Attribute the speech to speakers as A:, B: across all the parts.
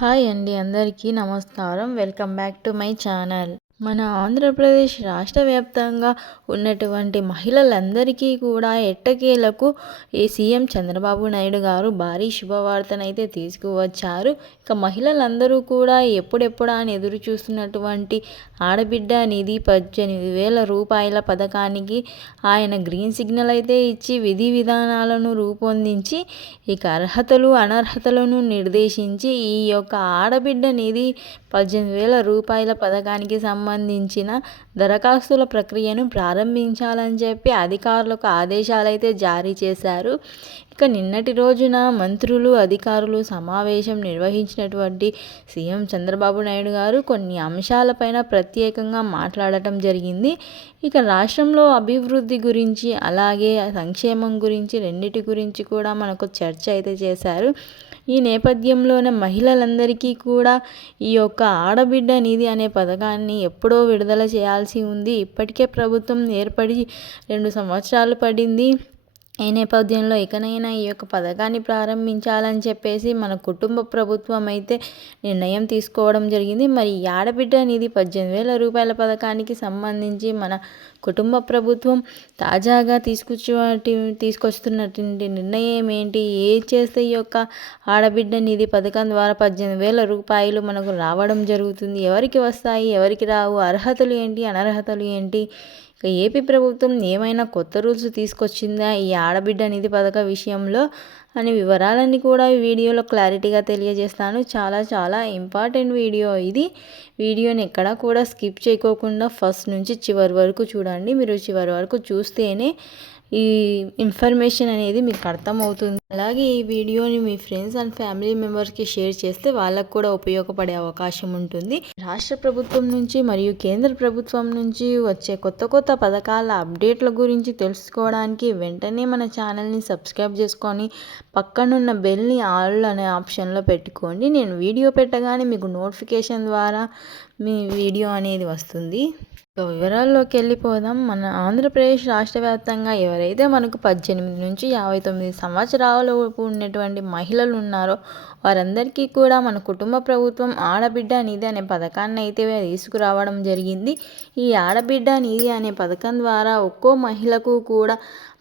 A: Hi అండి అందరికీ నమస్కారం. Welcome back to my channel. మన ఆంధ్రప్రదేశ్ రాష్ట్ర వ్యాప్తంగా ఉన్నటువంటి మహిళలందరికీ కూడా ఎట్టకేలకు ఈ సీఎం చంద్రబాబు నాయుడు గారు భారీ శుభవార్తనైతే తీసుకువచ్చారు. ఇక మహిళలందరూ కూడా ఎప్పుడెప్పుడా అని ఎదురు చూస్తున్నటువంటి ఆడబిడ్డ నిధి పద్దెనిమిది వేల రూపాయల పథకానికి ఆయన గ్రీన్ సిగ్నల్ అయితే ఇచ్చి విధి విధానాలను రూపొందించి ఇక అర్హతలు అనర్హతలను నిర్దేశించి ఈ యొక్క ఆడబిడ్డ నిధి పద్దెనిమిది వేల రూపాయల పథకానికి సంబంధించిన దరఖాస్తుల ప్రక్రియను ప్రారంభించాలని చెప్పి అధికారులకు ఆదేశాలైతే జారీ చేశారు. ఇక నిన్నటి రోజున మంత్రులు అధికారులు సమావేశం నిర్వహించినటువంటి సీఎం చంద్రబాబు నాయుడు గారు కొన్ని అంశాలపైన ప్రత్యేకంగా మాట్లాడటం జరిగింది. ఇక రాష్ట్రంలో అభివృద్ధి గురించి అలాగే సంక్షేమం గురించి రెండిటి గురించి కూడా మనకు చర్చ అయితే చేశారు. ఈ నేపథ్యంలోనే మహిళలందరికీ కూడా ఈ యొక్క ఆడబిడ్డ నిధి అనే పథకాన్ని ఎప్పుడో విడుదల చేయాల్సి ఉంది. ఇప్పటికే ప్రభుత్వం ఏర్పడి రెండు సంవత్సరాలు పడింది. ఈ నేపథ్యంలో ఇకనైనా ఈ యొక్క పథకాన్ని ప్రారంభించాలని చెప్పేసి మన కుటుంబ ప్రభుత్వం అయితే నిర్ణయం తీసుకోవడం జరిగింది. మరి ఈ ఆడబిడ్డ నిధి పద్దెనిమిది వేల రూపాయల పథకానికి సంబంధించి మన కుటుంబ ప్రభుత్వం తాజాగా తీసుకొచ్చి తీసుకొస్తున్నటువంటి నిర్ణయం ఏంటి? ఏ చేస్తే ఈ యొక్క ఆడబిడ్డ నిధి పథకం ద్వారా పద్దెనిమిది వేల రూపాయలు మనకు రావడం జరుగుతుంది? ఎవరికి వస్తాయి? ఎవరికి రావు? అర్హతలు ఏంటి? అనర్హతలు ఏంటి? ఇక ఏపీ ప్రభుత్వం ఏమైనా కొత్త రూల్స్ తీసుకొచ్చిందా? ఈ ఆడబిడ్డ నిధి పథక విషయంలో అనే వివరాలన్నీ కూడా ఈ వీడియోలో క్లారిటీగా తెలియజేస్తాను. చాలా చాలా ఇంపార్టెంట్ వీడియో ఇది. వీడియోని ఎక్కడా కూడా స్కిప్ చేయకోకుండా ఫస్ట్ నుంచి చివరి వరకు చూడండి. మీరు చివరి వరకు చూస్తేనే ఈ ఇన్ఫర్మేషన్ అనేది మీకు అర్థమవుతుంది. అలాగే ఈ వీడియోని మీ ఫ్రెండ్స్ అండ్ ఫ్యామిలీ మెంబర్స్కి షేర్ చేస్తే వాళ్ళకు కూడా ఉపయోగపడే అవకాశం ఉంటుంది. రాష్ట్ర ప్రభుత్వం నుంచి మరియు కేంద్ర ప్రభుత్వం నుంచి వచ్చే కొత్త కొత్త పథకాల అప్డేట్ల గురించి తెలుసుకోవడానికి వెంటనే మన ఛానల్ని సబ్స్క్రైబ్ చేసుకొని పక్కనున్న బెల్ని ఆల్ అనే ఆప్షన్లో పెట్టుకోండి. నేను వీడియో పెట్టగానే మీకు నోటిఫికేషన్ ద్వారా మీ వీడియో అనేది వస్తుంది. వివరాల్లోకి వెళ్ళిపోదాం. మన ఆంధ్రప్రదేశ్ రాష్ట్ర వ్యాప్తంగా ఎవరైతే మనకు పద్దెనిమిది నుంచి యాభై తొమ్మిది సంవత్సరాలలోపు ఉన్నటువంటి మహిళలు ఉన్నారో వారందరికీ కూడా మన కుటుంబ ప్రభుత్వం ఆడబిడ్డ నిధి అనే పథకాన్ని అయితే తీసుకురావడం జరిగింది. ఈ ఆడబిడ్డ నిధి అనే పథకం ద్వారా ఒక్కో మహిళకు కూడా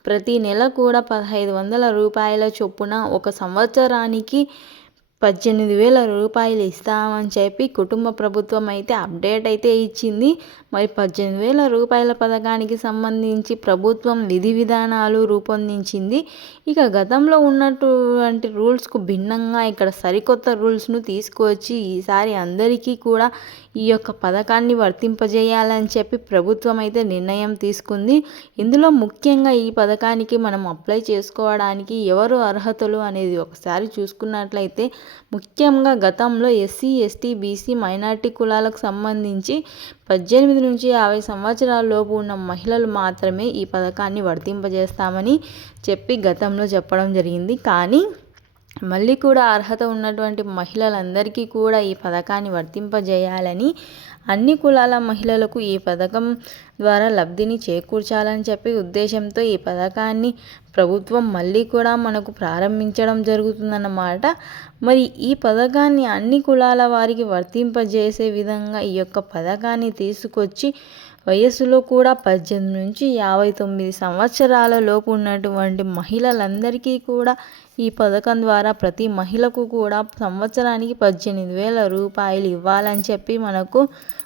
A: ప్రతి నెల కూడా పదహైదు వందల రూపాయల చొప్పున ఒక సంవత్సరానికి పద్దెనిమిది వేల రూపాయలు ఇస్తామని చెప్పి కుటుంబ ప్రభుత్వం అయితే అప్డేట్ అయితే ఇచ్చింది. మరి పద్దెనిమిది వేల రూపాయల పథకానికి సంబంధించి ప్రభుత్వం విధి విధానాలు రూపొందించింది. ఇక గతంలో ఉన్నటువంటి రూల్స్కు భిన్నంగా ఇక్కడ సరికొత్త రూల్స్ను తీసుకువచ్చి ఈసారి అందరికీ కూడా ఈ యొక్క పథకాన్ని వర్తింపజేయాలని చెప్పి ప్రభుత్వం అయితే నిర్ణయం తీసుకుంది. ఇందులో ముఖ్యంగా ఈ పథకానికి మనం అప్లై చేసుకోవడానికి ఎవరు అర్హతలు అనేది ఒకసారి చూసుకున్నట్లయితే ముఖ్యంగా గతంలో ఎస్సీ ఎస్టీ బీసీ మైనార్టీ కులాలకు సంబంధించి పద్దెనిమిది నుంచి యాభై సంవత్సరాల లోపు ఉన్న మహిళలు మాత్రమే ఈ పథకాన్ని వర్తింపజేస్తామని చెప్పి గతంలో చెప్పడం జరిగింది. కానీ మళ్ళీ కూడా అర్హత ఉన్నటువంటి మహిళలందరికీ కూడా ఈ పథకాన్ని వర్తింపజేయాలని అన్ని కులాల మహిళలకు ఈ పథకం ద్వారా లబ్ధిని చేకూర్చాలని చెప్పి ఉద్దేశంతో ఈ పథకాన్ని ప్రభుత్వం మళ్ళీ కూడా మనకు ప్రారంభించడం జరుగుతుందన్నమాట. మరి ఈ పథకాన్ని అన్ని కులాల వారికి వర్తింపజేసే విధంగా ఈ యొక్క పథకాన్ని తీసుకొచ్చి వయస్సులో కూడా పద్దెనిమిది నుంచి యాభై తొమ్మిది సంవత్సరాల లోపు ఉన్నటువంటి మహిళలందరికీ కూడా ఈ పథకం ద్వారా ప్రతి మహిళకు కూడా సంవత్సరానికి పద్దెనిమిది వేల రూపాయలు ఇవ్వాలని చెప్పి మనకు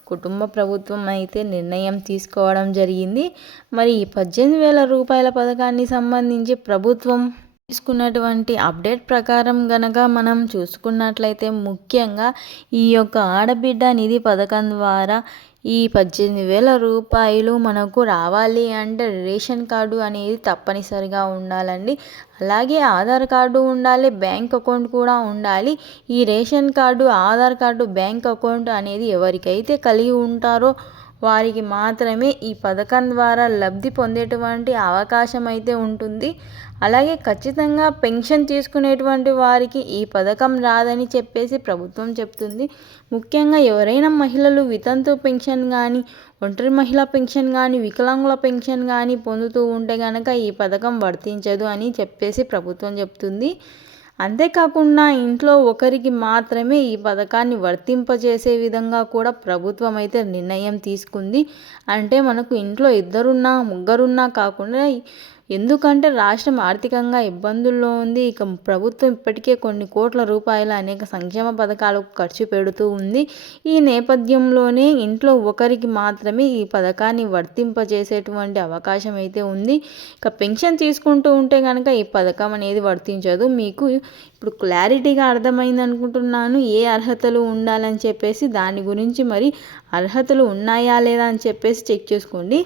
A: కుటుంబ ప్రభుత్వం అయితే నిర్ణయం తీసుకోవడం జరిగింది. మరి ఈ పద్దెనిమిది వేల రూపాయల పథకాన్ని సంబంధించి ప్రభుత్వం తీసుకున్నటువంటి అప్డేట్ ప్రకారం గనక మనం చూసుకున్నట్లయితే ముఖ్యంగా ఈ యొక్క ఆడబిడ్డ నిధి పథకం ద్వారా ఈ పద్దెనిమిది వేల రూపాయలు మనకు రావాలి అంటే రేషన్ కార్డు అనేది తప్పనిసరిగా ఉండాలండి. అలాగే ఆధార్ కార్డు ఉండాలి బ్యాంక్ అకౌంట్ కూడా ఉండాలి. ఈ ration card Aadhaar card bank account అనేది ఎవరికైతే కలిగి ఉంటారో వారికి మాత్రమే ఈ పథకం ద్వారా లబ్ధి పొందేటువంటి అవకాశం అయితే ఉంటుంది. అలాగే ఖచ్చితంగా పెన్షన్ తీసుకునేటువంటి వారికి ఈ పథకం రాదని చెప్పేసి ప్రభుత్వం చెప్తుంది. ముఖ్యంగా ఎవరైనా మహిళలు వితంతు పెన్షన్ కానీ ఒంటరి మహిళా పెన్షన్ కానీ వికలాంగుల పెన్షన్ కానీ పొందుతూ ఉంటే కనుక ఈ పథకం వర్తించదు అని చెప్పేసి ప్రభుత్వం చెప్తుంది. అంతేకాకుండా ఇంట్లో ఒకరికి మాత్రమే ఈ పథకాన్ని వర్తింపజేసే విధంగా కూడా ప్రభుత్వం అయితే నిర్ణయం తీసుకుంది. అంటే మనకు ఇంట్లో ఇద్దరున్నా ముగ్గురున్నా కాకుండా ఎందుకంటే రాష్ట్రం ఆర్థికంగా ఇబ్బందుల్లో ఉంది. ఇక ప్రభుత్వం ఇప్పటికే కొన్ని కోట్ల రూపాయల అనేక సంక్షేమ పథకాలకు ఖర్చు పెడుతూ ఉంది. ఈ నేపథ్యంలోనే ఇంట్లో ఒకరికి మాత్రమే ఈ పథకాన్ని వర్తింపజేసేటువంటి అవకాశం అయితే ఉంది. ఇక పెన్షన్ తీసుకుంటూ ఉంటే కనుక ఈ పథకం అనేది వర్తించదు. మీకు ఇప్పుడు క్లారిటీగా అర్థమైంది అనుకుంటున్నాను. ఏ అర్హతలు ఉండాలని చెప్పేసి దాని గురించి మరి అర్హతలు ఉన్నాయా లేదా అని చెప్పేసి చెక్ చేసుకోండి.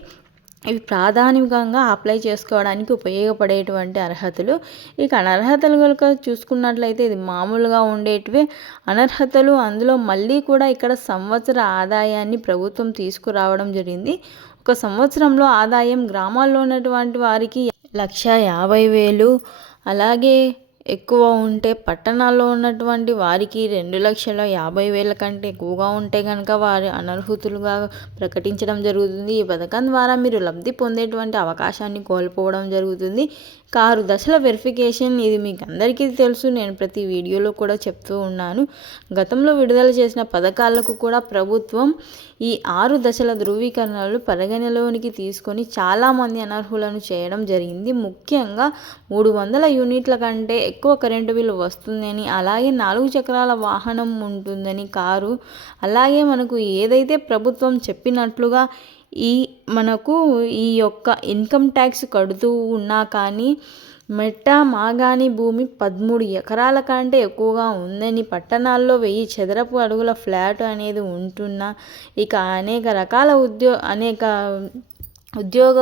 A: ఇవి ప్రాథమికంగా అప్లై చేసుకోవడానికి ఉపయోగపడేటువంటి అర్హతలు. ఇక అనర్హతలు కనుక చూసుకున్నట్లయితే ఇది మామూలుగా ఉండేటివే. అనర్హతలు అందులో మళ్ళీ కూడా ఇక్కడ సంవత్సర ఆదాయాన్ని ప్రభుత్వం తీసుకురావడం జరిగింది. ఒక సంవత్సరంలో ఆదాయం గ్రామాల్లో ఉన్నటువంటి వారికి లక్ష యాభై వేలు అలాగే ఎక్కువ ఉంటే పట్టణాల్లో ఉన్నటువంటి వారికి రెండు లక్షల యాభై వేల కంటే ఎక్కువగా ఉంటే కనుక వారి అనర్హుతులుగా ప్రకటించడం జరుగుతుంది. ఈ పథకం ద్వారా మీరు లబ్ధి పొందేటువంటి అవకాశాన్ని కోల్పోవడం జరుగుతుంది. కారు దశల వెరిఫికేషన్ ఇది మీకు అందరికీ తెలుసు. నేను ప్రతి వీడియోలో కూడా చెప్తూ ఉన్నాను. గతంలో విడుదల చేసిన పథకాలకు కూడా ప్రభుత్వం ఈ ఆరు దశల ధృవీకరణలు పరిగణలోనికి తీసుకొని చాలామంది అనర్హులను చేయడం జరిగింది. ముఖ్యంగా మూడు వందల యూనిట్ల కంటే ఎక్కువ కరెంటు బిల్లు వస్తుందని అలాగే నాలుగు చక్రాల వాహనం ఉంటుందని కారు అలాగే మనకు ఏదైతే ప్రభుత్వం చెప్పినట్లుగా ఈ మనకు ఈ యొక్క ఇన్కమ్ ట్యాక్స్ కడుతూ ఉన్నా కానీ మెట్ట మాగాని భూమి పదమూడు ఎకరాల కంటే ఎక్కువగా ఉందని పట్టణాల్లో వెయ్యి చదరపు అడుగుల ఫ్లాట్ అనేది ఉంటున్నా. ఇక అనేక రకాల ఉద్యో అనేక ఉద్యోగ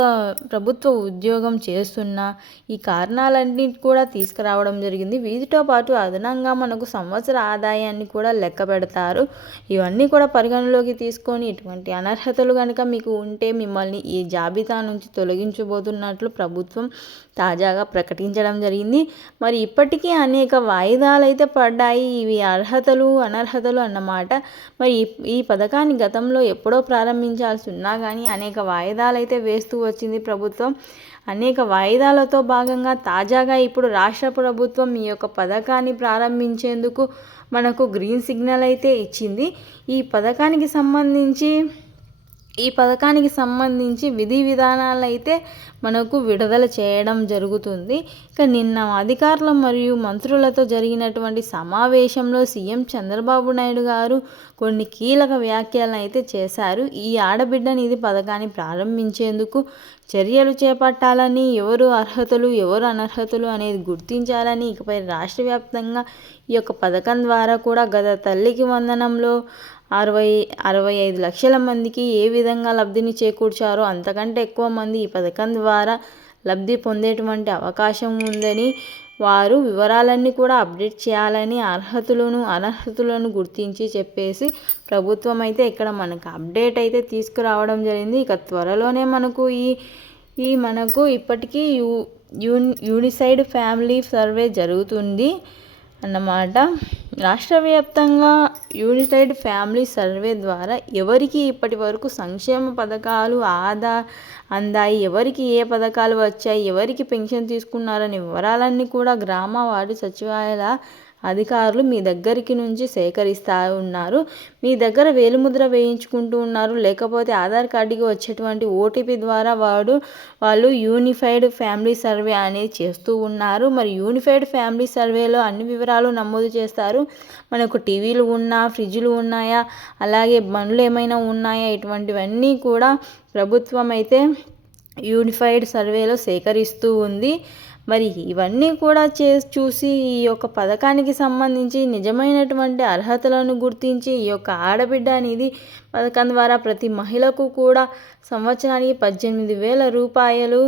A: ప్రభుత్వ ఉద్యోగం చేస్తున్న ఈ కారణాలన్నీ కూడా తీసుకురావడం జరిగింది. వీటితో పాటు అదనంగా మనకు సంవత్సర ఆదాయాన్ని కూడా లెక్క పెడతారు. ఇవన్నీ కూడా పరిగణలోకి తీసుకొని ఇటువంటి అనర్హతలు కనుక మీకు ఉంటే మిమ్మల్ని ఈ జాబితా నుంచి తొలగించబోతున్నట్లు ప్రభుత్వం తాజాగా ప్రకటించడం జరిగింది. మరి ఇప్పటికీ అనేక వాయిదాలు అయితే పడ్డాయి ఇవి అర్హతలు అనర్హతలు అన్నమాట. మరి ఈ పథకాన్ని గతంలో ఎప్పుడో ప్రారంభించాల్సి ఉన్నా కానీ అనేక వాయిదాలు అయితే వేస్తూ వచ్చింది ప్రభుత్వం అనేక వాయిదాలతో భాగంగా తాజాగా ఇప్పుడు రాష్ట్ర ప్రభుత్వం ఈ యొక్క పథకాన్ని ప్రారంభించేందుకు మనకు గ్రీన్ సిగ్నల్ అయితే ఇచ్చింది. ఈ పథకానికి సంబంధించి ఈ పథకానికి సంబంధించి విధి విధానాలు అయితే మనకు విడుదల చేయడం జరుగుతుంది. ఇక నిన్న అధికారులు మరియు మంత్రులతో జరిగినటువంటి సమావేశంలో సీఎం చంద్రబాబు నాయుడు గారు కొన్ని కీలక వ్యాఖ్యలను అయితే చేశారు. ఈ ఆడబిడ్డ నిధి పథకాన్ని ప్రారంభించేందుకు చర్యలు చేపట్టాలని ఎవరు అర్హతలు ఎవరు అనర్హతలు అనేది గుర్తించాలని ఇకపై రాష్ట్ర వ్యాప్తంగా ఈ యొక్క పథకం ద్వారా కూడా గత తల్లికి వందనంలో అరవై అరవై ఐదు లక్షల మందికి ఏ విధంగా లబ్ధిని చేకూర్చారో అంతకంటే ఎక్కువ మంది ఈ పథకం ద్వారా లబ్ధి పొందేటువంటి అవకాశం ఉందని వారు వివరాలన్నీ కూడా అప్డేట్ చేయాలని అర్హతలను అనర్హతలను గుర్తించి చెప్పేసి ప్రభుత్వం అయితే ఇక్కడ మనకు అప్డేట్ అయితే తీసుకురావడం జరిగింది. ఇక త్వరలోనే మనకు ఈ ఈ మనకు ఇప్పటికీ యూ యూన్ యూనిసైడ్ ఫ్యామిలీ సర్వే జరుగుతుంది. అన్నమాట. రాష్ట్ర వ్యాప్తంగా యూనిటెడ్ ఫ్యామిలీ సర్వే ద్వారా ఎవరికి ఇప్పటి వరకు సంక్షేమ పథకాలు ఆదా అందాయి ఎవరికి ఏ పథకాలు వచ్చాయి ఎవరికి పెన్షన్ తీసుకున్నారనే వివరాలన్నీ కూడా గ్రామ వార్డు సచివాలయాల అధికారులు మీ దగ్గరికి నుంచి సేకరిస్తూ ఉన్నారు. మీ దగ్గర వేలుముద్ర వేయించుకుంటూ ఉన్నారు. లేకపోతే ఆధార్ కార్డుకి వచ్చేటువంటి ఓటీపీ ద్వారా వాడు వాళ్ళు యూనిఫైడ్ ఫ్యామిలీ సర్వే అనేది చేస్తూ ఉన్నారు. మరి యూనిఫైడ్ ఫ్యామిలీ సర్వేలో అన్ని వివరాలు నమోదు చేస్తారు. మనకు టీవీలు ఉన్నా ఫ్రిడ్జ్లు ఉన్నాయా? అలాగే బండ్లు ఏమైనా ఉన్నాయా? ఇటువంటివన్నీ కూడా ప్రభుత్వం అయితే యూనిఫైడ్ సర్వేలో సేకరిస్తూ ఉంది. మరి ఇవన్నీ కూడా చే చూసి ఈ యొక్క పథకానికి సంబంధించి నిజమైనటువంటి అర్హతలను గుర్తించి ఈ యొక్క ఆడబిడ్డ అనేది పథకం ద్వారా ప్రతి మహిళకు కూడా సంవత్సరానికి పద్దెనిమిది వేల రూపాయలు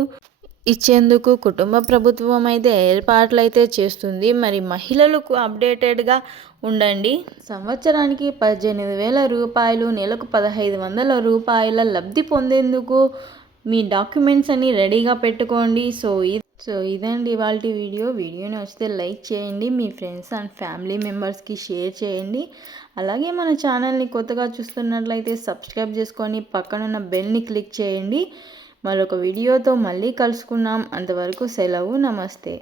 A: ఇచ్చేందుకు కుటుంబ ప్రభుత్వం అయితే ఏర్పాట్లు అయితే చేస్తుంది. మరి మహిళలకు అప్డేటెడ్గా ఉండండి. సంవత్సరానికి పద్దెనిమిది వేల రూపాయలు నెలకు పదహైదు వందల రూపాయల లబ్ధి పొందేందుకు మీ డాక్యుమెంట్స్ అన్ని రెడీగా పెట్టుకోండి. సో ఇది సో ఇదండి ఇవాళ వీడియో. వీడియోని వస్తే లైక్ చేయండి మీ ఫ్రెండ్స్ అండ్ ఫ్యామిలీ మెంబర్స్కి షేర్ చేయండి. అలాగే మన ఛానల్ని కొత్తగా చూస్తున్నట్లయితే సబ్స్క్రైబ్ చేసుకొని పక్కనున్న బెల్ని క్లిక్ చేయండి. మరొక వీడియోతో మళ్ళీ కలుసుకున్నాం అంతవరకు సెలవు. నమస్తే.